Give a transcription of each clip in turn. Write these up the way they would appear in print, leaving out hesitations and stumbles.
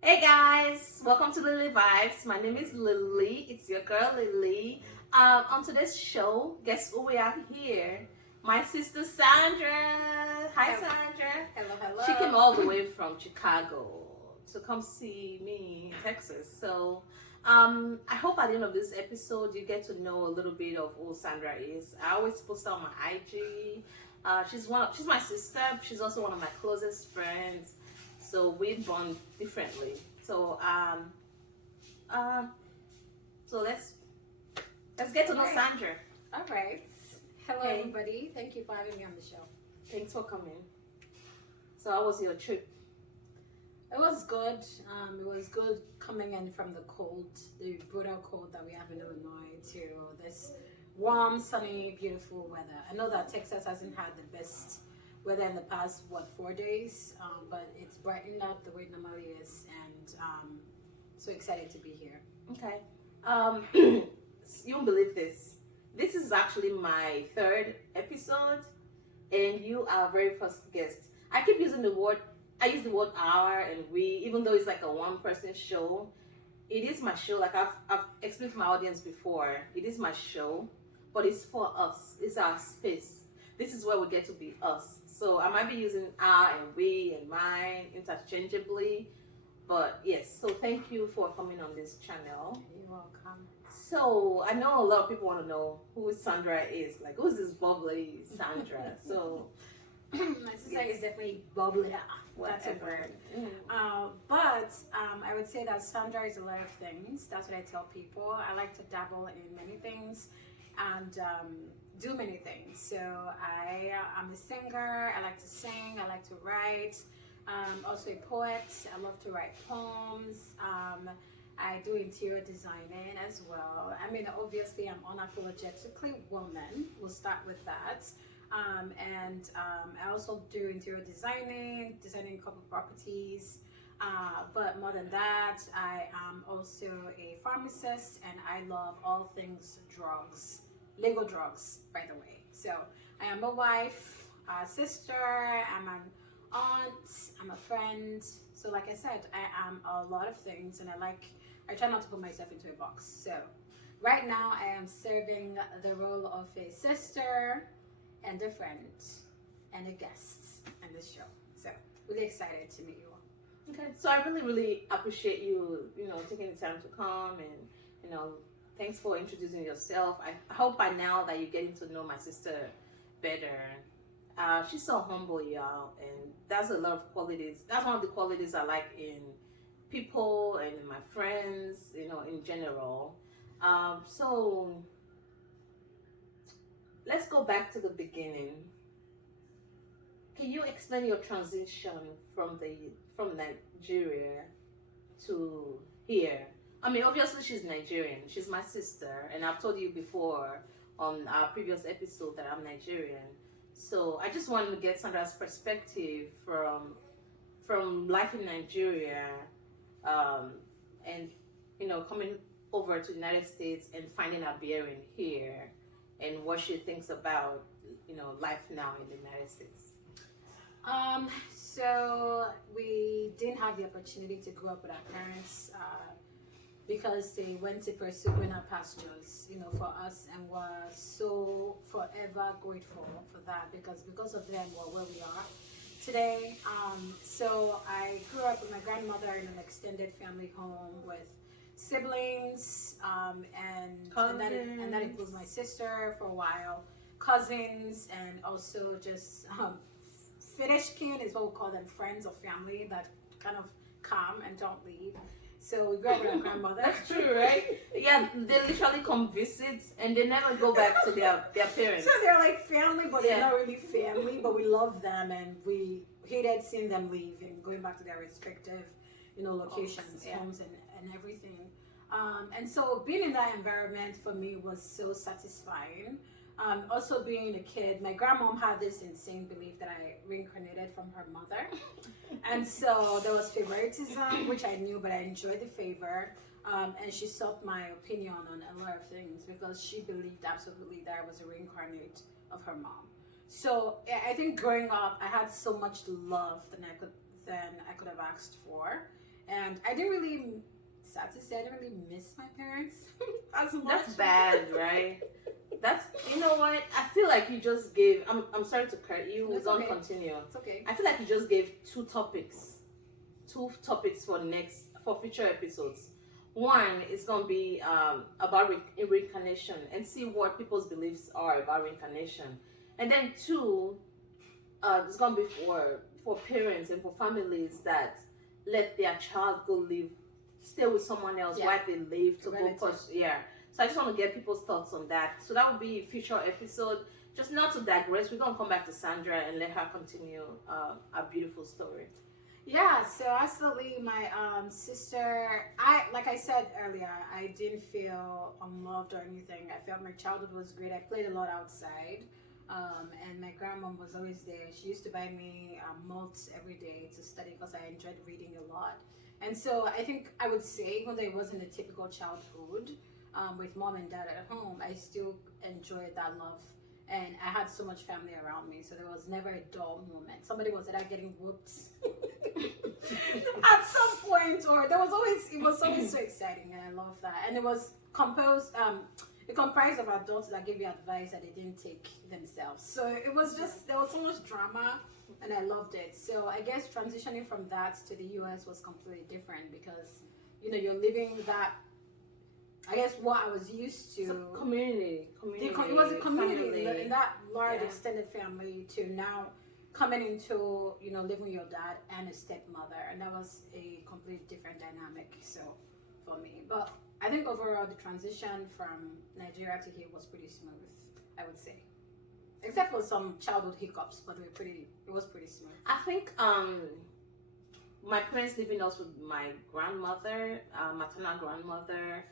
Hey guys, welcome to Lily Vibes. My name is Lily. It's your girl Lily. On today's show, guess who we have here? My sister Sandra. Hi Hello, Sandra. hello, She came hello. all the way from Chicago to come see me in Texas. I hope at the end of this episode you get to know a little bit of who Sandra is. I always post her on my IG. She's my sister. She's also one of my closest friends. So we bond differently. Um, so let's get to All know right, Sandra. all right. Hello, Hey, everybody. Thank you for having me on the show. thanks for coming. So how was your trip? It was good. It was good coming in from the cold, the brutal cold that we have in Illinois, to this warm, sunny, beautiful weather. I know that Texas hasn't had the best weather in the past 4 days, but it's brightened up the way it normally is, and so excited to be here. Okay. You won't believe this. This is actually my third episode, and you are our very first guest. I keep using the word. I use the word "our" and "we," even though it's like a one-person show. It is my show. Like I've explained to my audience before. It is my show, but it's for us. It's our space. This is where we get to be us. So I might be using "our" and "we" and "mine" interchangeably, but yes. So thank you for coming on this channel. You're welcome. So I know a lot of people want to know who Sandra is. Like, who's this bubbly Sandra? So My sister yes, is definitely bubbly. That's a whatever. word. Mhm. But I would say that Sandra is a lot of things. That's what I tell people. I like to dabble in many things and do many things. So I'm a singer. I like to sing. I like to write. Also a poet. I love to write poems. I do interior designing as well. I mean, obviously, I'm unapologetically woman. We'll start with that. I also do interior designing couple properties. But more than that, I am also a pharmacist and I love all things drugs, legal drugs, by the way. So I am a wife, a sister, I'm an aunt, I'm a friend. So, like I said, I am a lot of things and I try not to put myself into a box. So, right now, I am serving the role of a sister and a friend and a guest on this show. So really excited to meet you all. Okay. So I really, really appreciate you taking the time to come and thanks for introducing yourself. I hope by now that you're getting to know my sister better. She's so humble, y'all, and that's a lot of qualities. That's one of the qualities I like in people and in my friends, in general. So let's go back to the beginning. Can you explain your transition from Nigeria to here? I mean, obviously she's Nigerian. She's my sister, and I've told you before on our previous episode that I'm Nigerian. So I just wanted to get Sandra's perspective from life in Nigeria, um, and coming over to the United States and finding her bearing here, and what she thinks about life now in the United States. So we didn't have the opportunity to grow up with our parents because they went to pursue greener pastures, for us, and we're so forever grateful for that because of them we're where we are today. So I grew up with my grandmother in an extended family home with siblings, and that includes my sister for a while, cousins, and also just Finnish kin is what we call them, friends or family that kind of come and don't leave. So we grew up with our grandmother. That's true, right? Yeah, they literally come visit and they never go back to their parents. So they're like family, but they're Yeah. not really family. But we love them, and we hated seeing them leave and going back to their respective, locations, Yeah. homes, and everything. And so being in that environment for me was so satisfying. Also being a kid, my grandmom had this insane belief that I reincarnated from her mother. And so there was favoritism, which I knew, but I enjoyed the favor. And she sought my opinion on a lot of things because she believed absolutely that I was a reincarnate of her mom. So I think growing up, I had so much love than I could have asked for, And I didn't really, sad to say, I didn't really miss my parents as much. That's bad, right? That's, you know what? I feel like you just gave. I'm sorry to cut you. It's Don't okay. continue. It's okay. I feel like you just gave two topics for future episodes. One is gonna be about reincarnation and see what people's beliefs are about reincarnation, and then two, it's gonna be for parents and for families that let their child go live, stay with someone else while they live to go pursue. Yeah. So I just want to get people's thoughts on that. So that will be a future episode. Just not to digress, we're gonna come back to Sandra and let her continue our beautiful story. Yeah, so absolutely, my sister. Like I said earlier, I didn't feel unloved or anything. I felt my childhood was great. I played a lot outside, and my grandmom was always there. She used to buy me malts every day to study because I enjoyed reading a lot. And so I think I would say, even though it wasn't a typical childhood with mom and dad at home, I still enjoyed that love. And I had so much family around me, so there was never a dull moment. Somebody was either getting whooped at some point, or it was always so exciting, and I love that. And it was it comprised of adults that gave you advice that they didn't take themselves. So it was just, there was so much drama, and I loved it. So I guess transitioning from that to the US was completely different because, you're living that, I guess, what I was used to. So community. It was a community family. in that large extended family to now coming into, living with your dad and a stepmother. And that was a completely different dynamic, so, for me. But I think overall the transition from Nigeria to here was pretty smooth, I would say. Except for some childhood hiccups, but it was pretty smooth. I think my parents living us with my grandmother, maternal grandmother.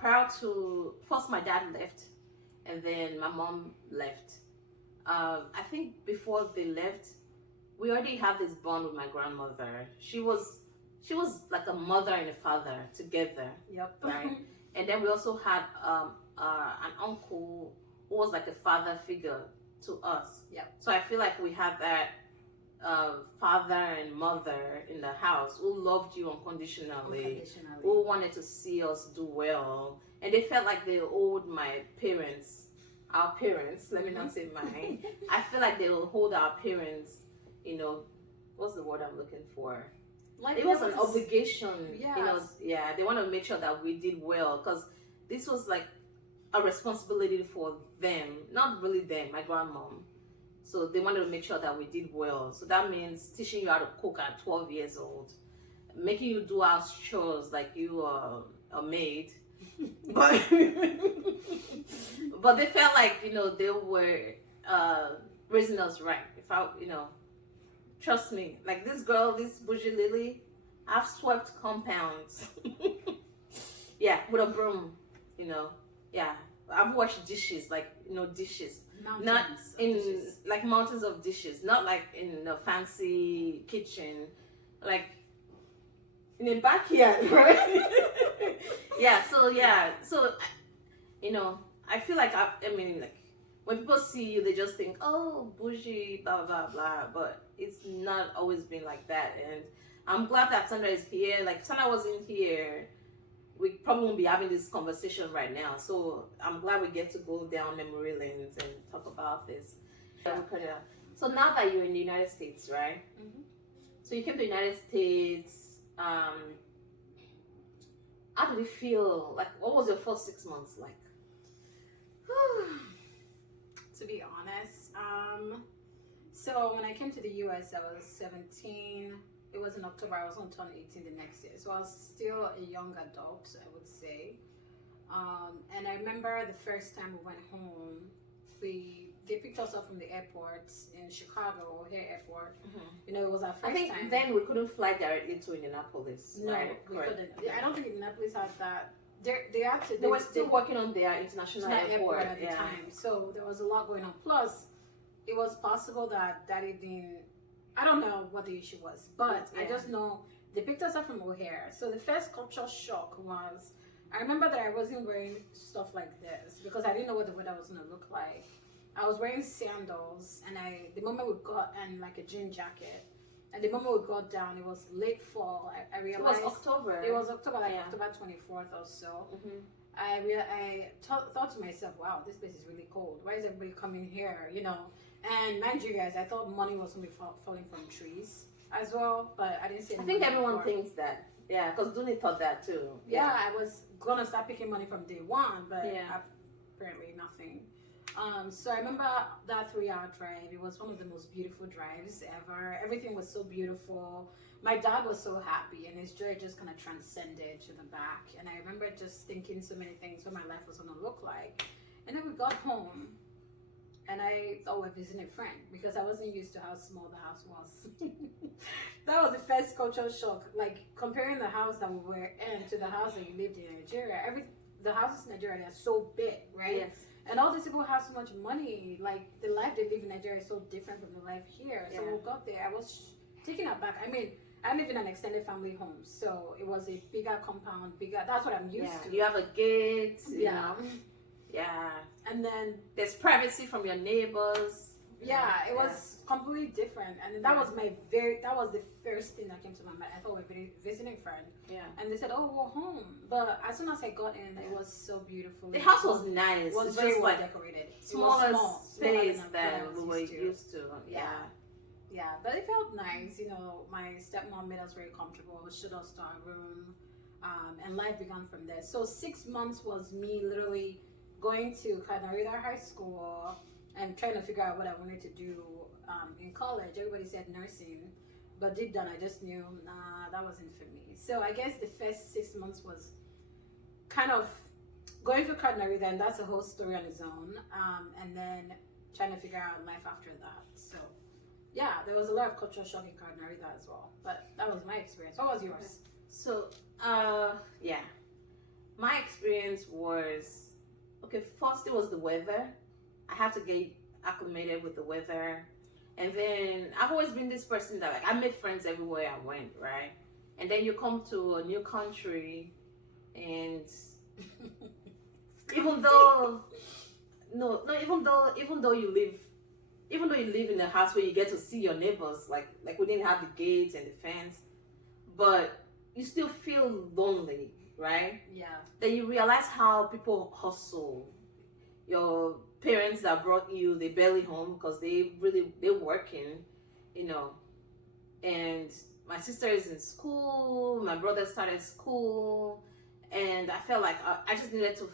Prior to, first my dad left, and then my mom left. I think before they left, we already have this bond with my grandmother. She was like a mother and a father together. Yep. Right. And then we also had an uncle who was like a father figure to us. Yep. So I feel like we had that father and mother in the house who loved you unconditionally, who wanted to see us do well, and they felt like they owed our parents, let me not say mine. I feel like they will hold our parents, what's the word I'm looking for? Like, it was an obligation, they want to make sure that we did well, because this was like a responsibility for them, not really them, my grandmom. So they wanted to make sure that we did well. So that means teaching you how to cook at 12 years old, making you do house chores like you are a maid. But but they felt like, they were raising us right. Trust me, like this bougie Lily, I've swept compounds. Yeah, with a broom, yeah. I've washed dishes, like, dishes. Like mountains of dishes, not like in a fancy kitchen, like in a backyard, right? So I feel like like when people see you, they just think, oh, bougie, blah blah blah, but it's not always been like that. And I'm glad that Sandra is here. Like, if Sandra wasn't here, we probably won't be having this conversation right now. So I'm glad we get to go down memory lanes and talk about this. So now that you're in the United States, right? Mm-hmm. So you came to the United States. How did it feel? Like, what was your first 6 months like? To be honest, so when I came to the US, I was 17. It was in October. I was going to turn 18 the next year, so I was still a young adult, I would say. And I remember the first time we went home, they picked us up from the airport in Chicago, O'Hare Airport. Mm-hmm. It was our first time. I think then we couldn't fly directly to Indianapolis. No, right? we couldn't. I don't think Indianapolis had that. They were still working on their international airport at the time, so there was a lot going on. Plus, it was possible that Daddy didn't. I don't know what the issue was, but I just know they picked us up from O'Hare. So the first cultural shock was, I remember that I wasn't wearing stuff like this because I didn't know what the weather was going to look like. I was wearing sandals, and the moment we got in like a jean jacket, And the moment we got down, it was late fall. I It realized was October. it was October, like Yeah. October 24th or so. Mm-hmm. I thought to myself, wow, this place is really cold. Why is everybody coming here? You know, and mind you guys, I thought money was going to be falling from trees as well, but I didn't see I any think money everyone before. thinks that. Yeah, because Dooney thought that too. Yeah, I was going to start picking money from day one, but Yeah. apparently nothing. So I remember that 3-hour drive. It was one of the most beautiful drives ever. Everything was so beautiful. My dad was so happy, and his joy just kind of transcended to the back. And I remember just thinking so many things what my life was going to look like. And then we got home, and I thought we were visiting a friend because I wasn't used to how small the house was. That was the first cultural shock. Like comparing the house that we were in to the house that you lived in Nigeria. The houses in Nigeria, they're so big, right? Yes. And all these people have so much money. Like the life they live in Nigeria is so different from the life here. So Yeah. when we got there, I was taken aback. I mean, I live in an extended family home, so it was a bigger compound, bigger. That's what I'm used to. You have a gate. You Yeah. know. Yeah. And then There's privacy from your neighbors. yeah, it was completely different. And that was the first thing that came to my mind. I thought we were visiting a friend. Yeah. And they said, "Oh, we're home." But as soon as I got in, it was so beautiful. The house was nice. It was It's very just well like decorated. It was smaller small, space smaller than what I we was were used to. Yeah. Yeah, but it felt nice. You know, my stepmom made us very comfortable, showed us to our room, and life began from there. So 6 months was me literally going to Canarida High School and trying to figure out what I wanted to do in college. Everybody said nursing, but deep down I just knew, nah, that wasn't for me. So I guess the first 6 months was kind of going through Canarida, and that's a whole story on its own, and then trying to figure out life after that. So yeah, there was a lot of cultural shock in Cardinarita as well, but that was my experience. What was yours? So, yeah, my experience was okay. First, it was the weather. I had to get acclimated with the weather, and then I've always been this person that like I made friends everywhere I went, right? And then you come to a new country, and even though you live in a house where you get to see your neighbors, like we didn't have the gates and the fence, but you still feel lonely, right? Yeah. Then you realize how people hustle. Your parents that brought you, they barely home because they're working, you know. And my sister is in school, my brother started school, and I felt like I just needed to,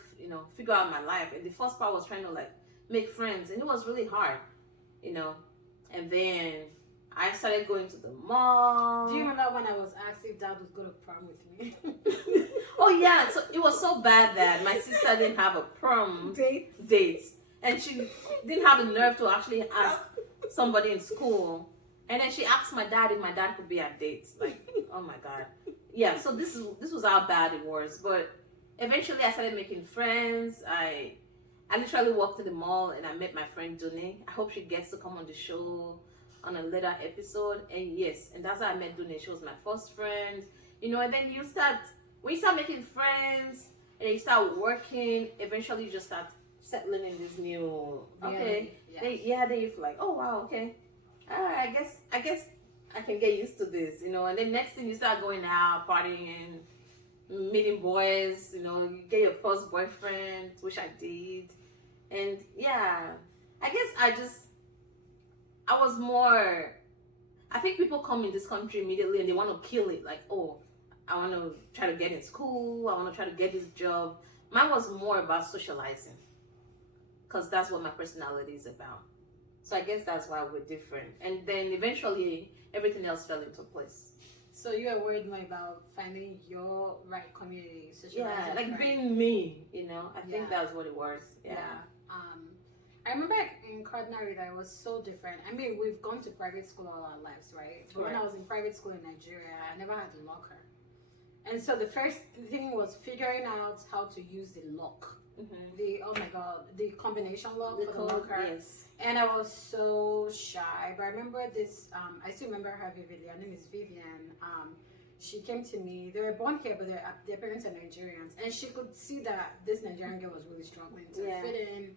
figure out my life. And the first part was trying to like make friends, and it was really hard, And then I started going to the mall. Do you remember when I was asked if Dad was going to prom with me? Oh yeah, so it was so bad that my sister didn't have a prom date, and she didn't have the nerve to actually ask somebody in school. And then she asked my dad if my dad could be at dates. Like, oh my God. Yeah, so this was how bad it was. But eventually I started making friends. I literally walked to the mall and I met my friend Dune. I hope she gets to come on the show on a later episode. And yes, and that's how I met Dune. She was my first friend. And then when you start making friends and you start working, eventually you just start settling in this new, okay. Yeah. Then you feel like, oh wow, okay. I guess I can get used to this, And then next thing you start going out, partying, meeting boys, you get your first boyfriend, which I did. And yeah, I guess I was more, I think people come in this country immediately and they want to kill it. Like, oh, I want to try to get in school. I want to try to get this job. Mine was more about socializing because that's what my personality is about. So I guess that's why we're different. And then eventually everything else fell into place. So you were worried more about finding your right community, socializing. Yeah, like right? being me, I think that's what it was. Yeah. I remember in Cardinarida, it was so different. I mean, we've gone to private school all our lives, right? But when I was in private school in Nigeria, I never had a locker. And so the first thing was figuring out how to use the lock. Mm-hmm. The combination lock for the locker. Yes. And I was so shy. But I remember this, I still remember her vividly. Her name is Vivian. She came to me. They were born here, but their parents are Nigerians. And she could see that this Nigerian girl was really struggling to fit in.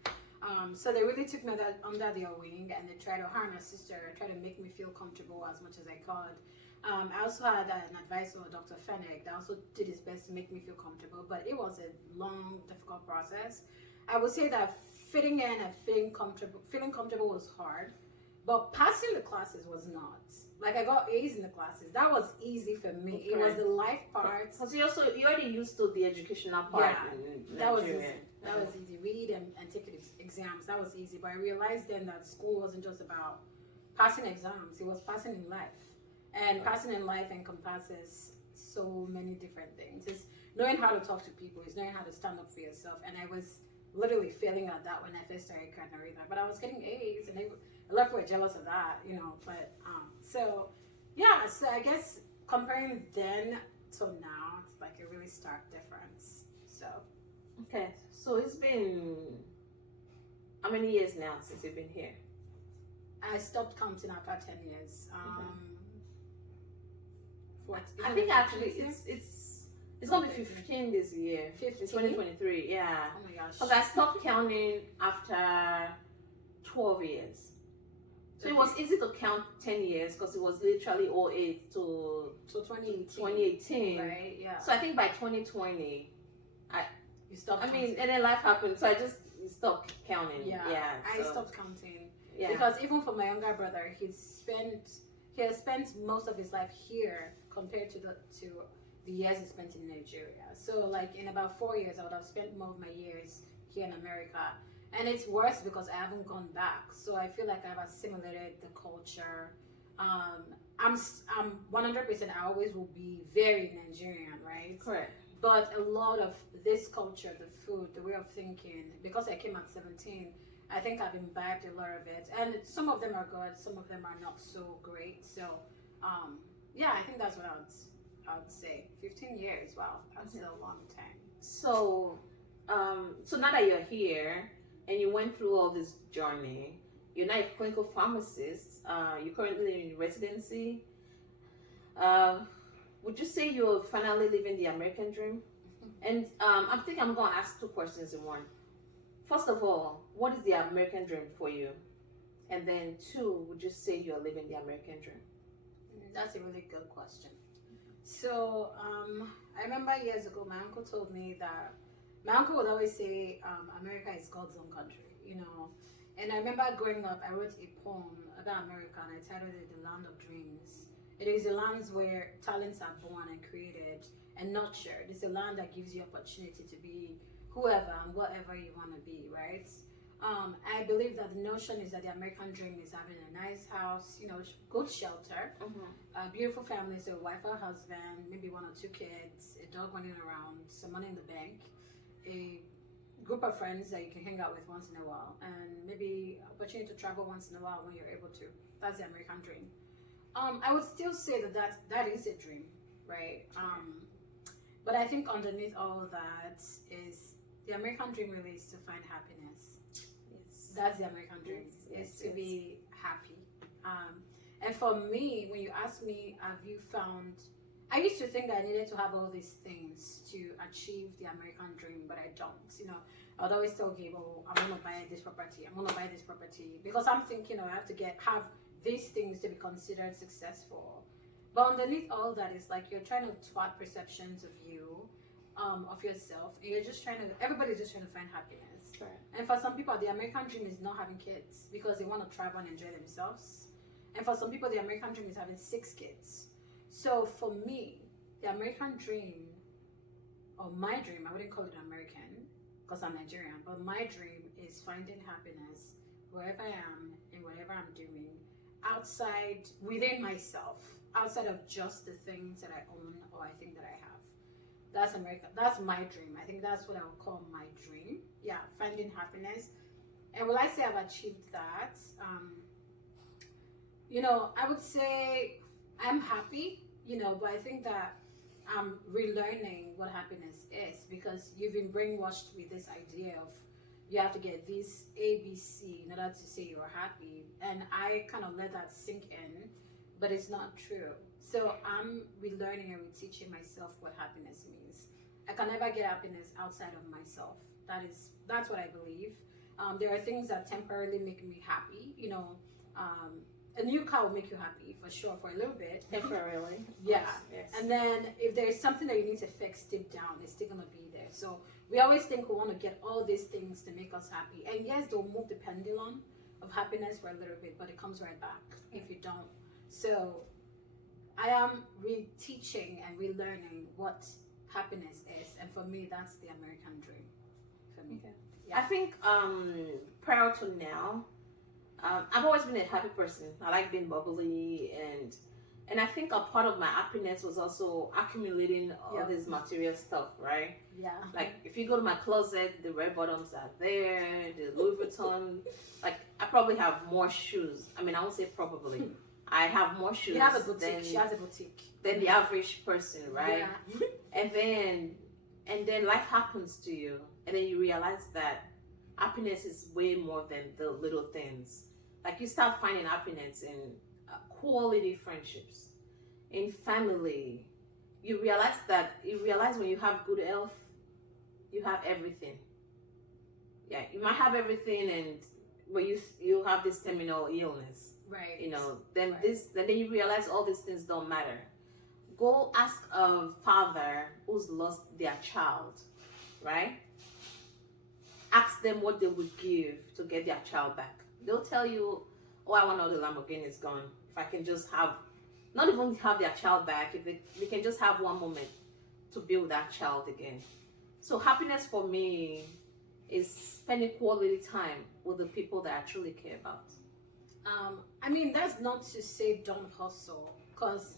So they really took me under their wing, and they tried to harm my sister, tried to make me feel comfortable as much as I could. I also had an advisor, Dr. Fennec, that also did his best to make me feel comfortable, but it was a long, difficult process. I would say that fitting in and feeling comfortable was hard, but passing the classes was not. Like, I got A's in the classes. That was easy for me. Okay. It was the life part. Because you already used to the educational part in that was Nigeria. easy. That was easy. Read and take exams. That was easy. But I realized then that school wasn't just about passing exams. It was passing in life. And passing in life encompasses so many different things. It's knowing how to talk to people. It's knowing how to stand up for yourself. And I was literally failing at that when I first started Canarina. But I was getting A's, and a lot of people were jealous of that, you know. But so yeah. So I guess comparing then to now, it's like a really stark difference. So okay. So it's been how many years now since you've been here? I stopped counting after 10 years. I think actually it's gonna be 15 this year. 15? It's 2023. Yeah. Oh my gosh. Because I stopped counting after 12 years. So it was easy to count 10 years because it was literally 08 to 2018. Right, yeah. So I think by 2020, You stopped I counting. mean, and then life happened, so I just stopped counting. Yeah, I so, stopped counting. Yeah. Because even for my younger brother, he has spent most of his life here compared to the years he spent in Nigeria. So like in about 4 years, I would have spent more of my years here in America. And it's worse because I haven't gone back. So I feel like I've assimilated the culture. I'm 100%, I always will be very Nigerian, right? Correct. But a lot of this culture, the food, the way of thinking, because I came at 17, I think I've imbibed a lot of it. And some of them are good, some of them are not so great. So, yeah, I think that's what I would say. 15 years, wow, that's a long time. So, so now that you're here and you went through all this journey, you're now a clinical pharmacist. You're currently in residency. Would you say you're finally living the American dream? And I think I'm going to ask two questions in one. First of all, what is the American dream for you? And then two, would you say you're living the American dream? That's a really good question. So I remember years ago, my uncle told me that my uncle would always say, America is God's own country, you know. And I remember growing up, I wrote a poem about America, and I titled it The Land of Dreams. It is a land where talents are born and created and nurtured. It's a land that gives you opportunity to be whoever and whatever you want to be, right? I believe that the notion is that the American dream is having a nice house, you know, good shelter, a beautiful family, so a wife or husband, maybe 1 or 2 kids, a dog running around, some money in the bank, a group of friends that you can hang out with once in a while, and maybe opportunity to travel once in a while when you're able to. That's the American dream. I would still say that is a dream, right? But I think underneath all of that is the American dream really is to find happiness. Yes. That's the American dream, is to be happy. And for me, when you ask me, have you found, I used to think that I needed to have all these things to achieve the American dream, but I don't. You know, I would always tell Gable, I'm gonna buy this property, I'm gonna buy this property, because I'm thinking, I have to have these things to be considered successful. But underneath all that is like you're trying to thwart perceptions of you, of yourself, and everybody's just trying to find happiness. Right. And for some people, the American dream is not having kids because they want to travel and enjoy themselves. And for some people, the American dream is having 6 kids. So for me, the American dream, or my dream, I wouldn't call it American because I'm Nigerian, but my dream is finding happiness wherever I am and whatever I'm doing, within myself, outside of just the things that I own or I think that I have. That's America. That's my dream. I think that's what I would call my dream. Yeah, finding happiness. And will I say I've achieved that? I would say I'm happy, but I think that I'm relearning what happiness is, because you've been brainwashed with this idea of you have to get this ABC in order to say you're happy. And I kind of let that sink in, but it's not true. So I'm relearning and reteaching myself what happiness means. I can never get happiness outside of myself. That's what I believe. There are things that temporarily make me happy. A new car will make you happy for sure for a little bit. Temporarily. Yeah. Yes. And then if there's something that you need to fix deep down, it's still gonna be there. So we always think we want to get all these things to make us happy. And yes, they'll move the pendulum of happiness for a little bit, but it comes right back if you don't. So I am re-teaching and relearning what happiness is, and for me, that's the American dream. For me, Okay. Yeah. I think prior to now, I've always been a happy person. I like being bubbly, and I think a part of my happiness was also accumulating all Yep. this material stuff, right? Yeah. Like if you go to my closet, the red bottoms are there, the Louis Vuitton. Like I probably have more shoes. I mean, I won't say probably. I have more shoes You have a boutique. She has a boutique. than the average person, right? Yeah. And then life happens to you, and then you realize that happiness is way more than the little things. Like you start finding happiness in quality friendships, in family. You realize when you have good health, you have everything. Yeah, you might have everything, and when you have this terminal illness, Right. then Right. then you realize all these things don't matter. Go ask a father who's lost their child, right? Ask them what they would give to get their child back. They'll tell you, "Oh, I want all the Lamborghinis gone. If I can just have, not even have their child back, if they can just have one moment to be with that child again." So happiness for me is spending quality time with the people that I truly care about. I mean, that's not to say don't hustle, because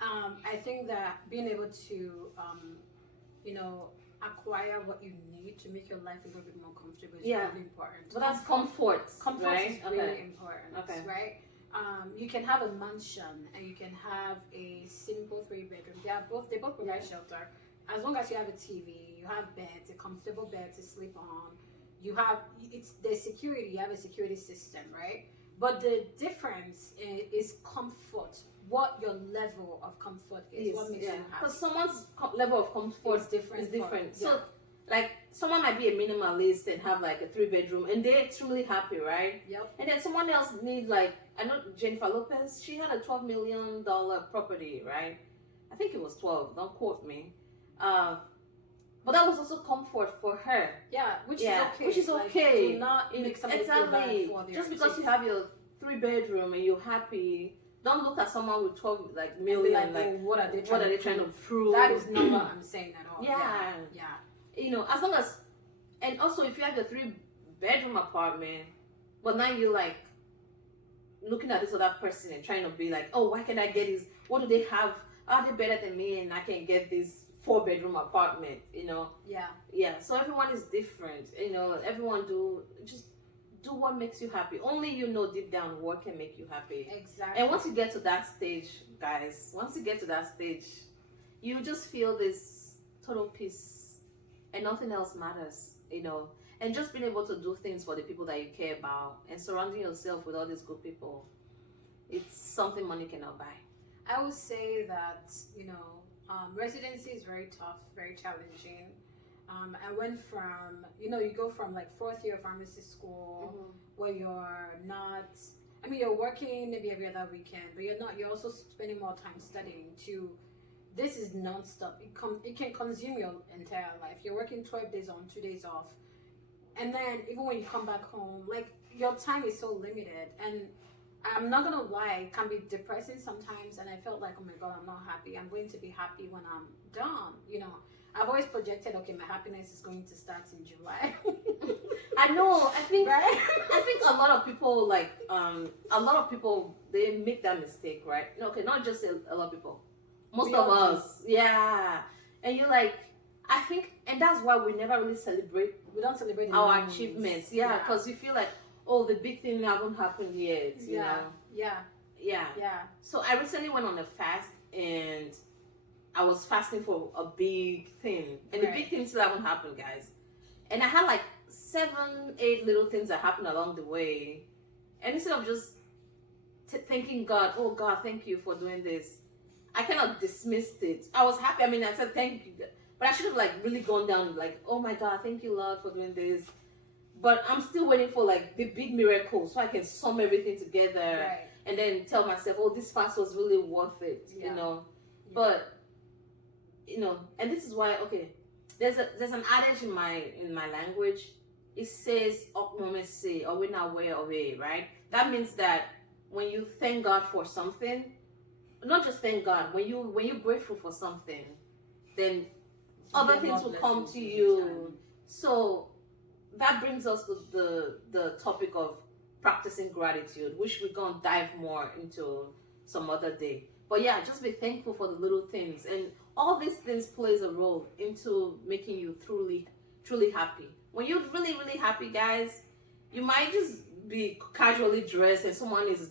I think that being able to, acquire what you need to make your life a little bit more comfortable is Yeah. really important. But that's comfort. Comfort right? is really Okay. important, Okay. right? You can have a mansion and you can have a simple 3-bedroom. They both provide shelter. As long as you have a TV, you have beds, a comfortable bed to sleep on. There's security. You have a security system, right? But the difference is comfort. What your level of comfort is, what makes you happy. Because someone's level of comfort It's different. is different. Yeah. So, like, someone might be a minimalist and have like a 3-bedroom, and they're truly happy, right? Yep. And then someone else needs, like, I know Jennifer Lopez. She had a $12 million property, right? I think it was 12. Don't quote me. But that was also comfort for her. Yeah, which is okay. Which is Like, okay. do not make somebody feel Exactly. bad for their Just because you taste. have your 3-bedroom and you're happy, don't look at someone with 12 like And be million. like, Like, oh, what are they what are they trying to prove? That is not what I'm saying at all. Yeah. Yeah. As long as, and also if you have your 3-bedroom apartment, but now you're like looking at this other person and trying to be like, oh, why can't I get this? What do they have? Are they better than me? And I can get this 4-bedroom apartment. Yeah. So everyone is different. Everyone just do what makes you happy. Only deep down what can make you happy. Exactly. And once you get to that stage, guys, you just feel this total peace and nothing else matters, And just being able to do things for the people that you care about and surrounding yourself with all these good people, it's something money cannot buy. I would say that, residency is very tough, very challenging. I went from, you go from like 4th year pharmacy school where you're not, you're working maybe every other weekend, but you're also spending more time studying this is non-stop. It can consume your entire life. You're working 12 days on, 2 days off. And then even when you come back home, like your time is so limited. And I'm not gonna lie, it can be depressing sometimes, and I felt like, oh my god, I'm not happy. I'm going to be happy when I'm done. I've always projected, okay, my happiness is going to start in July. I know. I think Right? I think a lot of people they make that mistake, right? Okay, not just a lot of people. Most We of all do. us, yeah. And you're like, I think, and that's why we never really celebrate We don't celebrate the our wins. achievements, because you feel like, oh, the big thing haven't happened yet, you know. Yeah. So I recently went on a fast, and I was fasting for a big thing, and the Right. big thing still haven't happened, guys. And I had like 7, 8 little things that happened along the way, and instead of just thanking God, oh God, thank you for doing this, I kind of dismissed it. I was happy. I said thank you, but I should have like really gone down, like, oh my God, thank you, Lord, for doing this. but I'm still waiting for like the big miracle so I can sum everything together Right. and then tell myself, oh, this fast was really worth it, Yeah. you know. Yeah. But you know, and this is why, okay, there's an adage in my language. It says "okmomese" or "we're not way away," right? That means that when you thank God for something, not just thank God, when you're grateful for something, then other Get things more will come blessings to in you. return. So that brings us to the topic of practicing gratitude, which we're gonna dive more into some other day. But yeah, just be thankful for the little things, and all these things plays a role into making you truly happy. When you're really happy, guys, you might just be casually dressed and someone is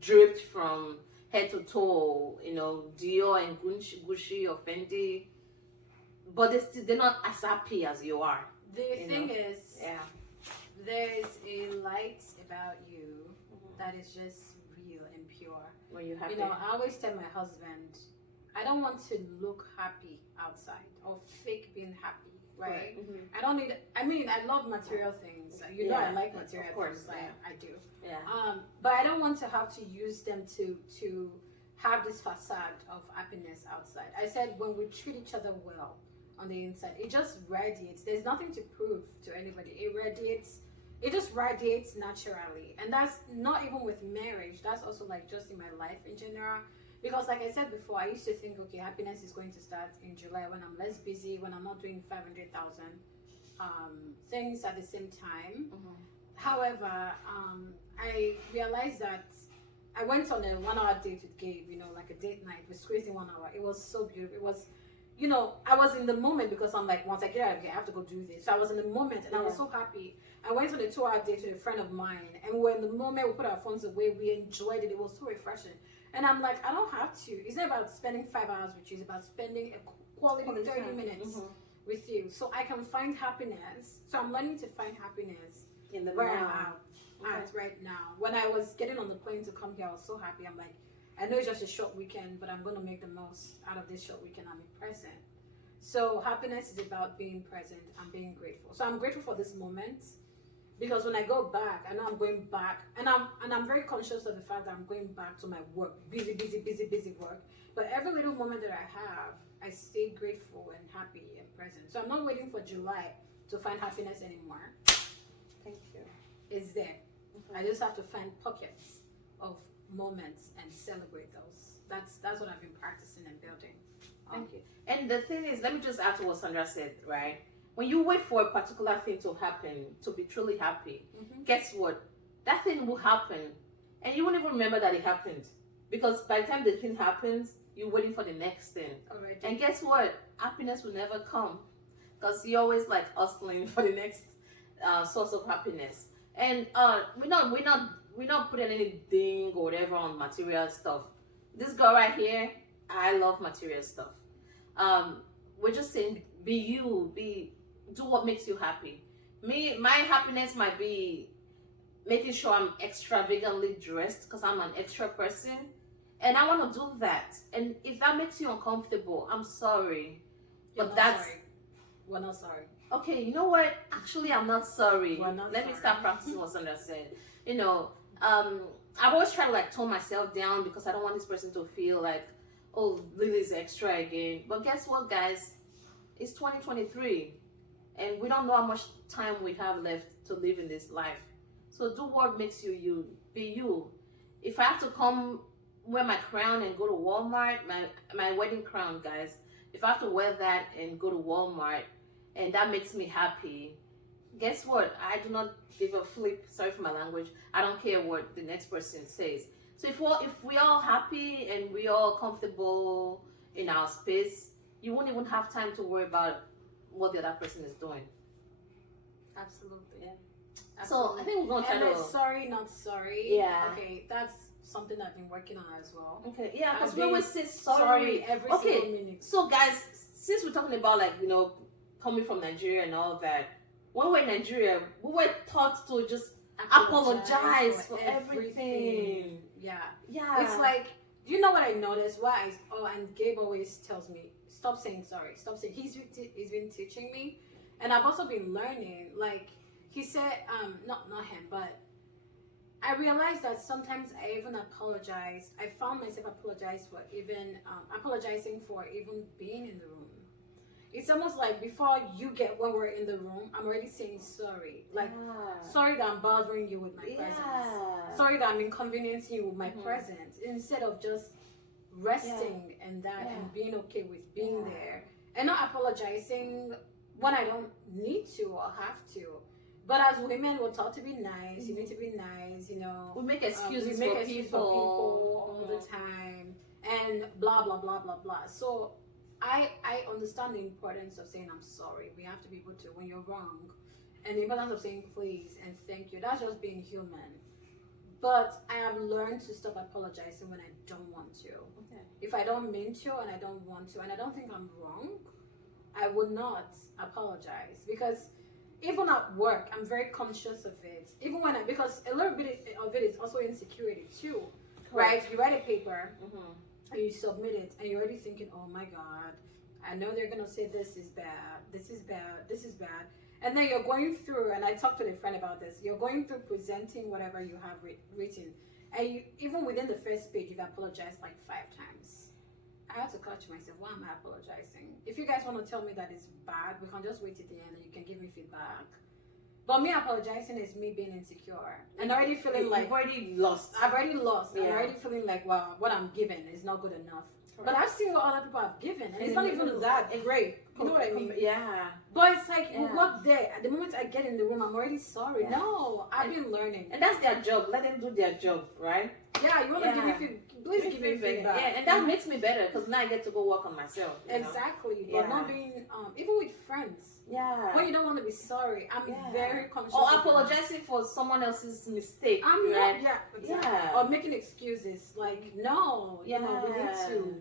draped from head to toe, you know, Dior and Gucci or Fendi, but they're not as happy as you are. The thing is, Yeah. there's a light about you that is just real and pure. When you're happy. You know, I always tell my husband, I don't want to look happy outside or fake being happy, right? Mm-hmm. I don't need. I mean, I love material things. You know, I like material of course, things. I do. Yeah. But I don't want to have to use them to have this facade of happiness outside. I said when we treat each other well on the inside, it just radiates. There's nothing to prove to anybody. It radiates. It just radiates naturally, and that's not even with marriage. That's also like just in my life in general. Because like I said before, I used to think, okay, happiness is going to start in July when I'm less busy, when I'm not doing 500,000 things at the same time. Mm-hmm. However, I realized that I went on a 1 hour date with Gabe, you know, like a date night. We squeezed in 1 hour. It was so beautiful. It was, you know, I was in the moment because I'm like, once I get out of here, I have to go do this. So I was in the moment and I was so happy. I went on a 2 hour date with a friend of mine, and we were in the moment, we put our phones away, we enjoyed it. It was so refreshing. And I'm like, I don't have to. It's not about spending 5 hours with you. It's about spending a quality 30 minutes with you. So I can find happiness. So I'm learning to find happiness In the where now. I'm at right now. When I was getting on the plane to come here, I was so happy. I'm like, I know it's just a short weekend, but I'm going to make the most out of this short weekend. I'm present. So happiness is about being present and being grateful. So I'm grateful for this moment. Because when I go back, I know I'm going back, and I'm very conscious of the fact that I'm going back to my work, busy work. But every little moment that I have, I stay grateful and happy and present. So I'm not waiting for July to find happiness anymore. Thank you. It's there. I just have to find pockets of moments and celebrate those. That's what I've been practicing and building. Thank you. And the thing is, let me just add to what Sandra said, right? When you wait for a particular thing to happen, to be truly happy, guess what? That thing will happen, and you won't even remember that it happened. Because by the time the thing happens, you're waiting for the next thing. Already. And guess what? Happiness will never come. Because you're always like hustling for the next source of happiness. And we're not putting anything or whatever on material stuff. This girl right here, I love material stuff. We're just saying, be you, do what makes you happy. My happiness might be making sure I'm extravagantly dressed because I'm an extra person, and I want to do that. And if that makes you uncomfortable, I'm sorry, but that's sorry. We're not sorry. Okay, you know what? Actually, I'm not sorry. Let me start practicing what Sandra said. You know, I've always tried to like tone myself down because I don't want this person to feel like, oh, Lily's extra again. But guess what, guys? It's 2023, and we don't know how much time we have left to live in this life. So do what makes you you. Be you. If I have to come wear my crown and go to Walmart, my wedding crown, guys. If I have to wear that and go to Walmart, and that makes me happy, guess what? I do not give a flip. Sorry for my language. I don't care what the next person says. So if we all happy and we all comfortable in our space, you won't even have time to worry about what the other person is doing. Absolutely. Yeah. Absolutely. So I think we're gonna try to. Sorry, not sorry. Yeah. Okay, that's something I've been working on as well. Okay. Yeah, because I've we been always say sorry. every Okay. single minute. So guys, since we're talking about like coming from Nigeria and all that, when we're in Nigeria, we were taught to just apologize for everything. Yeah. Yeah. It's like, do you know what I noticed? And Gabe always tells me, stop saying sorry. Stop saying. He's been teaching me, and I've also been learning. Like, he said, not him, but I realized that sometimes I even apologize. I found myself apologizing for even being in the room. It's almost like before you get when we're in the room, I'm already saying sorry. Like, sorry that I'm bothering you with my presence. Sorry that I'm inconveniencing you with my presence. Instead of just resting and that and being okay with being there and not apologizing when I don't need to or have to. But as women, we're taught to be nice. You need to be nice, you know. We make excuses, we make for, excuses people. for people all the time, and blah blah blah blah blah. So I understand the importance of saying I'm sorry. We have to be able to when you're wrong, and the importance of saying please and thank you. That's just being human. But I have learned to stop apologizing when I don't want to. Okay. If I don't mean to and I don't want to and I don't think I'm wrong, I would not apologize, because even at work, I'm very conscious of it. Even when because a little bit of it is also insecurity too, right? You write a paper and you submit it, and you're already thinking, "Oh my God, I know they're gonna say this is bad, this is bad, this is bad," and then you're going through. And I talked to a friend about this. You're going through presenting whatever you have written, and you, even within the first page, you've apologized like 5 times. I had to catch myself. Why am I apologizing? If you guys want to tell me that it's bad, we can just wait till the end and you can give me feedback. But me apologizing is me being insecure and already feeling like I've already lost. I'm already feeling like, well, what I'm given is not good enough. Correct. But I've seen what other people have given, and it's not even that great. You know what I mean? Yeah. But it's like we work there. At the moment I get in the room, I'm already sorry. Yeah. No, I've been learning. And that's their job. Let them do their job, right? Yeah, you want to give me feedback. Please give me feedback. Yeah, and that makes me better, because now I get to go work on myself. Exactly. But not being, even with friends. Yeah. When you don't want to be sorry, I'm very conscious. Or apologizing for someone else's mistake. I'm right? not, exactly. Or making excuses. Like, no, you know, we need to.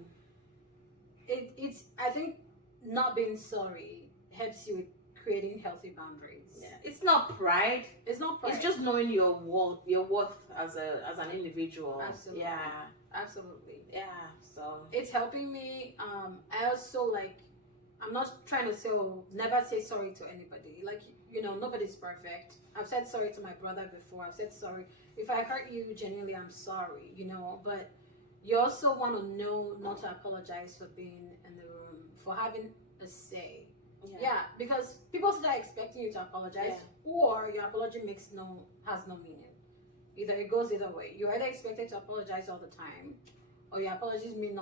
It's, I think, not being sorry helps you with creating healthy boundaries. Yeah. It's not pride. It's not pride. It's just knowing your worth as an individual. Absolutely. Yeah. Absolutely. Yeah. So it's helping me. I also I'm not trying to say, oh, never say sorry to anybody. Like, you know, nobody's perfect. I've said sorry to my brother before. I've said sorry. If I hurt you genuinely, I'm sorry, you know. But you also want to know not to apologize for being in the room, for having a say. Yeah, because people start expecting you to apologize, or your apology has no meaning. Either it goes either way. You're either expected to apologize all the time, or your apologies mean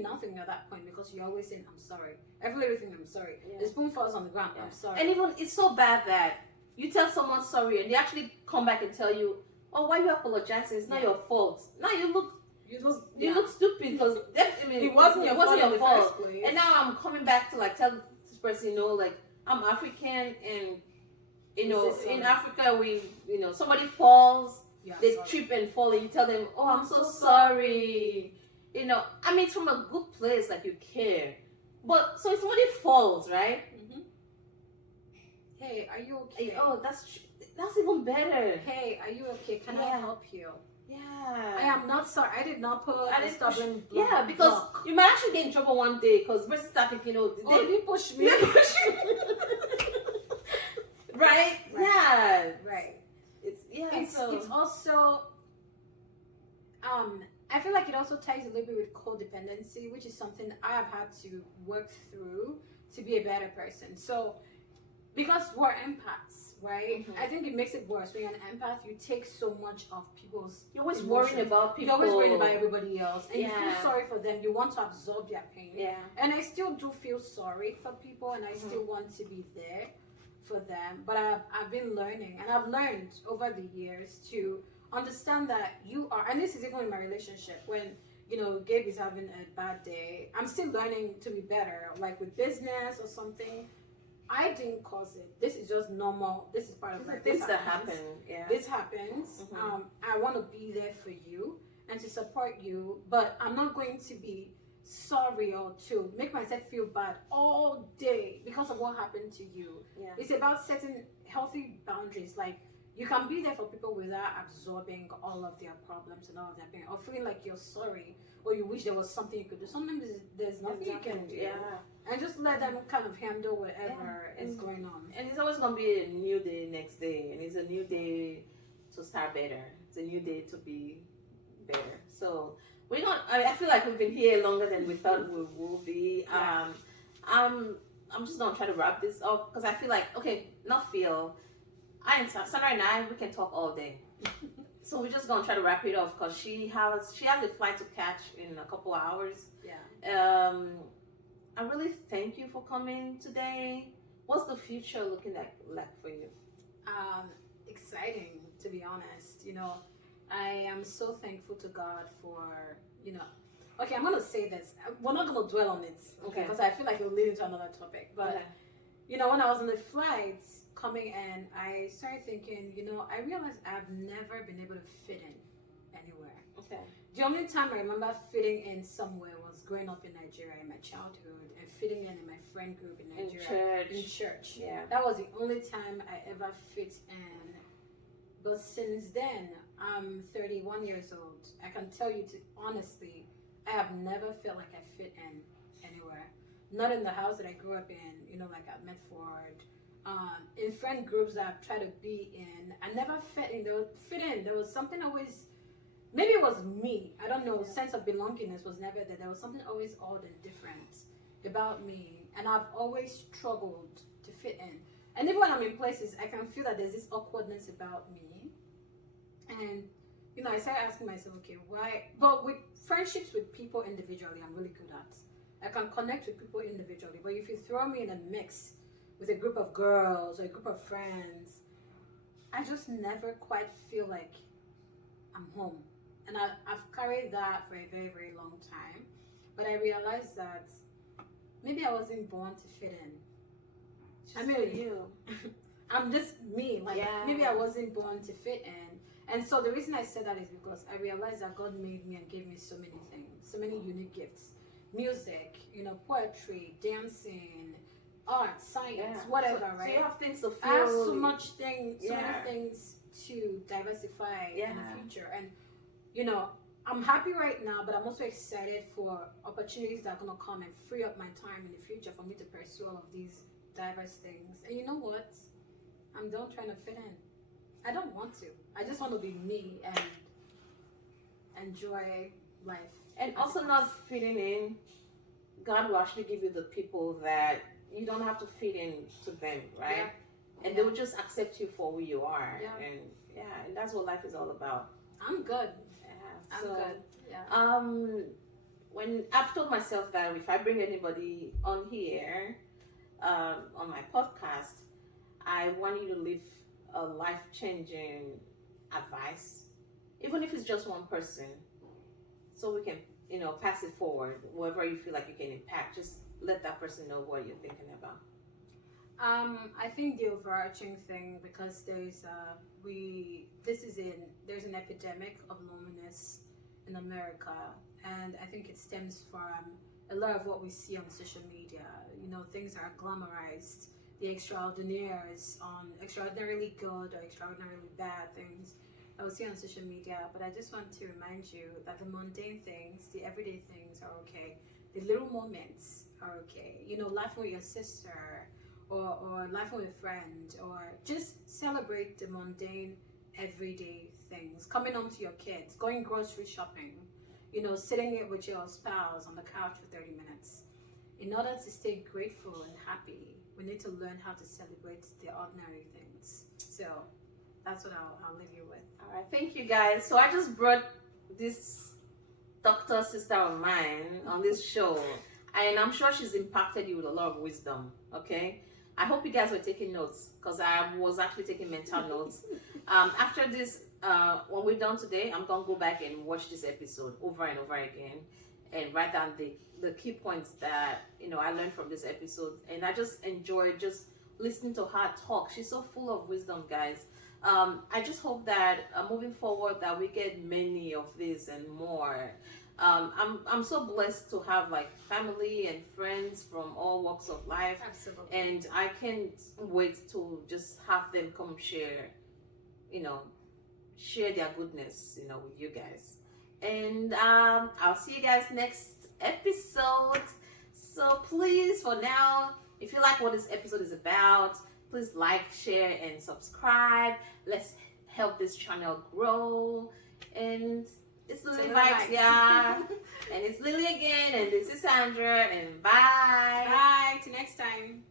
nothing at that point, because you're always saying I'm sorry. Every little thing, I'm sorry. The spoon falls on the ground, I'm sorry. And even it's so bad that you tell someone sorry and they actually come back and tell you, "Oh, why are you apologizing? It's not your fault." Now you look stupid, because it wasn't your fault in the first place. And now I'm coming back to tell this person, I'm African, and in Africa we, somebody falls, they trip and fall, and you tell them, "Oh, I'm so sorry." It's from a good place, like you care. But so if somebody falls, right? Hey, are you okay? Oh, that's even better. Hey, are you okay? Can I help you? Yeah. I am not sorry. I did not put a stubborn block. Yeah, because you might actually get in trouble one day, because versus start thinking, they push me. They push you. Right? Yeah. Right. It's also I feel like it also ties a little bit with codependency, which is something I have had to work through to be a better person. So because we're empaths, right? I think it makes it worse. When you're an empath, you take so much of people's You're always emotions. worrying about people. You're always worrying about everybody else. And you feel sorry for them. You want to absorb their pain. Yeah. And I still do feel sorry for people, and I still want to be there for them. But I've been learning, and I've learned over the years to understand that you are, and this is even in my relationship, when Gabe is having a bad day, I'm still learning to be better, like with business or something. I didn't cause it. This is just normal. This is part of life. Things that happen. Yeah. This happens. I want to be there for you and to support you, but I'm not going to be sorry or to make myself feel bad all day because of what happened to you. Yeah. It's about setting healthy boundaries. Like, you can be there for people without absorbing all of their problems and all of their pain, or feeling like you're sorry or you wish there was something you could do. Sometimes there's nothing you can do. Yeah. And just let them kind of handle whatever is going on. And it's always gonna be a new day next day, and it's a new day to start better. It's a new day to be better. So we're not. I feel like we've been here longer than we thought we will be. Yeah. I'm just gonna try to wrap this up because I feel like not feel. Sandra and I, we can talk all day. So we're just gonna try to wrap it up because she has a flight to catch in a couple hours. Yeah. I really thank you for coming today. What's the future looking like for you? Exciting, to be honest. I am so thankful to God for, okay, I'm gonna say this. We're not gonna dwell on it, Okay. Because I feel like it'll lead into another topic. But Okay. when I was on the flight coming in, I started thinking, I realized I've never been able to fit in anywhere. Okay. The only time I remember fitting in somewhere was growing up in Nigeria in my childhood and fitting in my friend group in Nigeria. In church. Yeah. That was the only time I ever fit in. But since then, I'm 31 years old. I can tell you honestly, I have never felt like I fit in anywhere. Not in the house that I grew up in, like at Medford. In friend groups that I've tried to be in, I never fit in. There was something always. Maybe it was me. I don't know. Sense of belongingness was never there. There was something always odd and different about me, and I've always struggled to fit in. And even when I'm in places, I can feel that there's this awkwardness about me. And I started asking myself, okay, why? But with friendships with people individually, I'm really good at. I can connect with people individually. But if you throw me in a mix with a group of girls or a group of friends, I just never quite feel like I'm home. And I've carried that for a very, very long time. But I realized that maybe I wasn't born to fit in. You. I'm just me. Maybe I wasn't born to fit in. And so the reason I said that is because I realized that God made me and gave me so many things, so many unique gifts. Music, poetry, dancing, art, science, whatever, right? So you have things to feel. I have so many things to diversify in the future. And I'm happy right now, but I'm also excited for opportunities that are going to come and free up my time in the future for me to pursue all of these diverse things. And you know what? I'm done trying to fit in. I don't want to. I just want to be me and enjoy life. And also not fitting in, God will actually give you the people that you don't have to fit in to them, right? Yeah. And they will just accept you for who you are. Yeah. And that's what life is all about. I'm good. Yeah. I'm good. Yeah. When I've told myself that if I bring anybody on here, on my podcast, I want you to live a life-changing advice, even if it's just one person, so we can pass it forward. Whoever you feel like you can impact, just let that person know what you're thinking about. I think the overarching thing, because there's an epidemic of loneliness in America, and I think it stems from a lot of what we see on social media. Things are glamorized. The extraordinaires on extraordinarily good or extraordinarily bad things I will see on social media. But I just want to remind you that the mundane things, the everyday things are okay. The little moments are okay. Laughing with your sister or laughing with a friend, or just celebrate the mundane everyday things. Coming home to your kids, going grocery shopping, sitting with your spouse on the couch for 30 minutes. In order to stay grateful and happy, we need to learn how to celebrate the ordinary things. So that's what I'll leave you with. All right, thank you guys. So I just brought this doctor sister of mine on this show, and I'm sure she's impacted you with a lot of wisdom. Okay, I hope you guys were taking notes, because I was actually taking mental notes. After this, when we're done today, I'm gonna go back and watch this episode over and over again and write down the key points that I learned from this episode. And I just enjoyed just listening to her talk. She's so full of wisdom, guys. I just hope that moving forward that we get many of this and more. I'm so blessed to have family and friends from all walks of life. Absolutely. And I can't wait to just have them come share you know, share their goodness, you know, with you guys. And I'll see you guys next episode. So please, for now, if you like what this episode is about, please like, share, and subscribe. Let's help this channel grow. And it's Lily Vibes, yeah. And it's Lily again, and this is Sandra, and bye. Bye. Till next time.